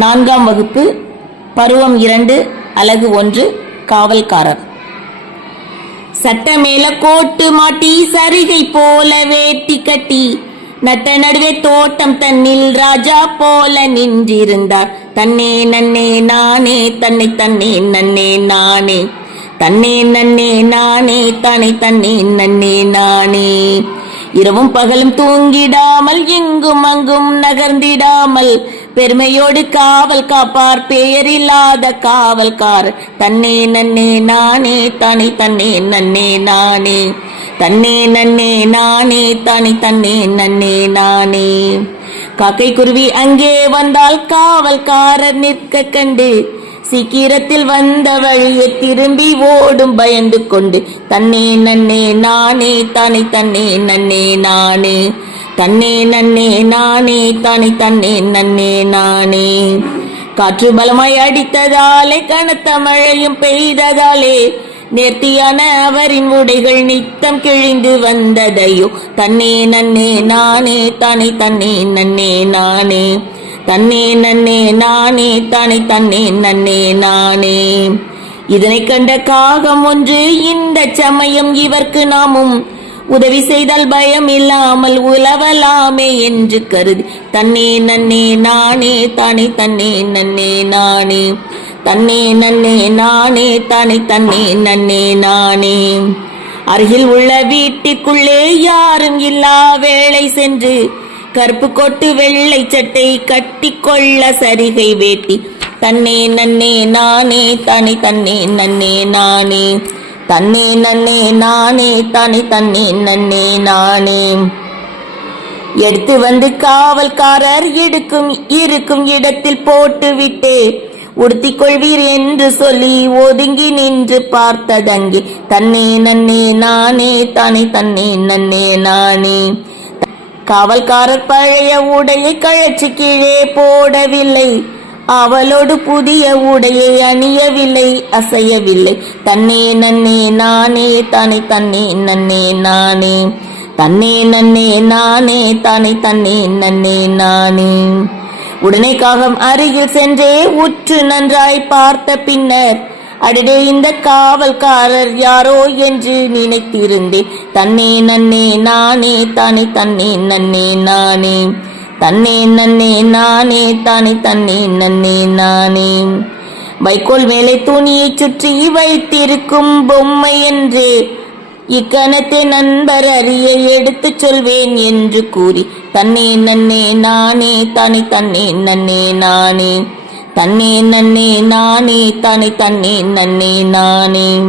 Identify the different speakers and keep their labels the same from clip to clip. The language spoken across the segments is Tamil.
Speaker 1: நான்காம் வகுப்பு பருவம் இரண்டு அலகு ஒன்று காவல்காரர். சட்டமேல கோட்டு மாட்டி சரிகை போல வேட்டி கட்டி நட்ட நடுவே தோட்டம் தன்னில் ராஜா போல நின்றிருந்தார். தன்னே நன்னே நானே தன்னை தன்னே நன்னே நானே. தன்னே நன்னே நானே தானே தன்னே நன்னே நானே. இரவும் பகலும் தூங்கிடாமல் எங்கும் அங்கும் நகர்ந்திடாமல் பெருமையோடு காவல் காப்பார் பெயரில்லாத காவல்கார். தன்னே நன்னே நானே தனி தன்னே நன்னே நானே. தன்னே நன்னே நானே தனி தன்னே நன்னே நானே. காக்கை குருவி அங்கே வந்தால் காவல்காரர் நிற்க கண்டு சீக்கிரத்தில் வந்த வழியை திரும்பி ஓடும் பயந்து கொண்டு தன்னே நன்னே நானே தானே தன்னே நன்னே நானே தன்னே நன்னே நானே தானே தன்னே நன்னே நானே. காற்று பலமாய் அடித்ததாலே கனத்த மழையும் பெய்ததாலே நேர்த்தியான அவரின் உடைகள் நித்தம் கிழிந்து வந்ததையோ தன்னே நன்னே நானே தானே தன்னே நன்னே நானே தன்னே நன்னே நானே தானே தன்னே நன்னே நானே. இதனை கண்ட காகம் ஒன்று இந்த சமயம் இவர்க்கு நாமும் உதவி செய்தால் பயம் இல்லாமல் உலவலாமே என்று கருதி தன்னே நன்னே நானே தானே தன்னே நன்னே நானே. தன்னே நன்னே நானே தானே தன்னே நன்னே நானே. அருகில் உள்ள வீட்டுக்குள்ளே யாரும் இல்லா வேளை சென்று கருப்பு கொட்டு வெள்ளை சட்டை கட்டி கொள்ள சரிகை வேட்டி. தன்னே நன்னே நானே தானே தன்னே நன்னே நானே. தன்னே நன்னே நானே தானே தன்னே நன்னே நானே. எடுத்து வந்து காவல்காரர் எடுக்கும் இருக்கும் இடத்தில் போட்டு விட்டு உடுத்திக் கொள்வீர் என்று சொல்லி ஒதுங்கி நின்று பார்த்ததங்கே. தன்னே நன்னே நானே தானே தன்னே நன்னே நானே. காவல்காரர் பழைய உடையை கழச்சி கீழே போடவில்லை. அவளோடு புதிய உடையை அணியவில்லை அசையவில்லை. தன்னே நன்னே நானே தானே தன்னே நன்னே நானே. தன்னே நன்னே நானே தானே தன்னே நன்னே நானே. உடனே காகம் அருகில் சென்றே உற்று நன்றாய் பார்த்த பின்னர் அடிடே இந்த காவல்காரர் யாரோ என்று நினைத்திருந்தேன். தன்னே நன்னே நானே தானே தன்னே நன்னே நானே. தன்னே நன்னே நானே தானே தன்னே நன்னே நானே. வைக்கோல் மேலே துணியை சுற்றி வைத்திருக்கும் பொம்மை என்றே இக்கணத்தை நண்பர் அறிய எடுத்துச் சொல்வேன் என்று கூறி தன்னே நன்னே நானே தானே தன்னே நன்னே நானே. தன்னே நன்னே நானே தானே தன்னே நன்னே நானே.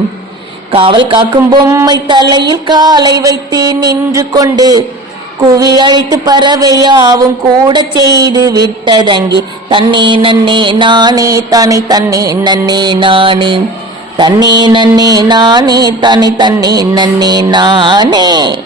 Speaker 1: காவல் காக்கும் பொம்மை தலையில் காலை வைத்து நின்று கொண்டு குவி அழித்து பறவையாவும் கூட செய்து விட்டதங்கே. தன்னே நன்னே நானே தானே தன்னே நன்னே நானே. தன்னே நன்னே நானே தானே தன்னே நன்னே நானே.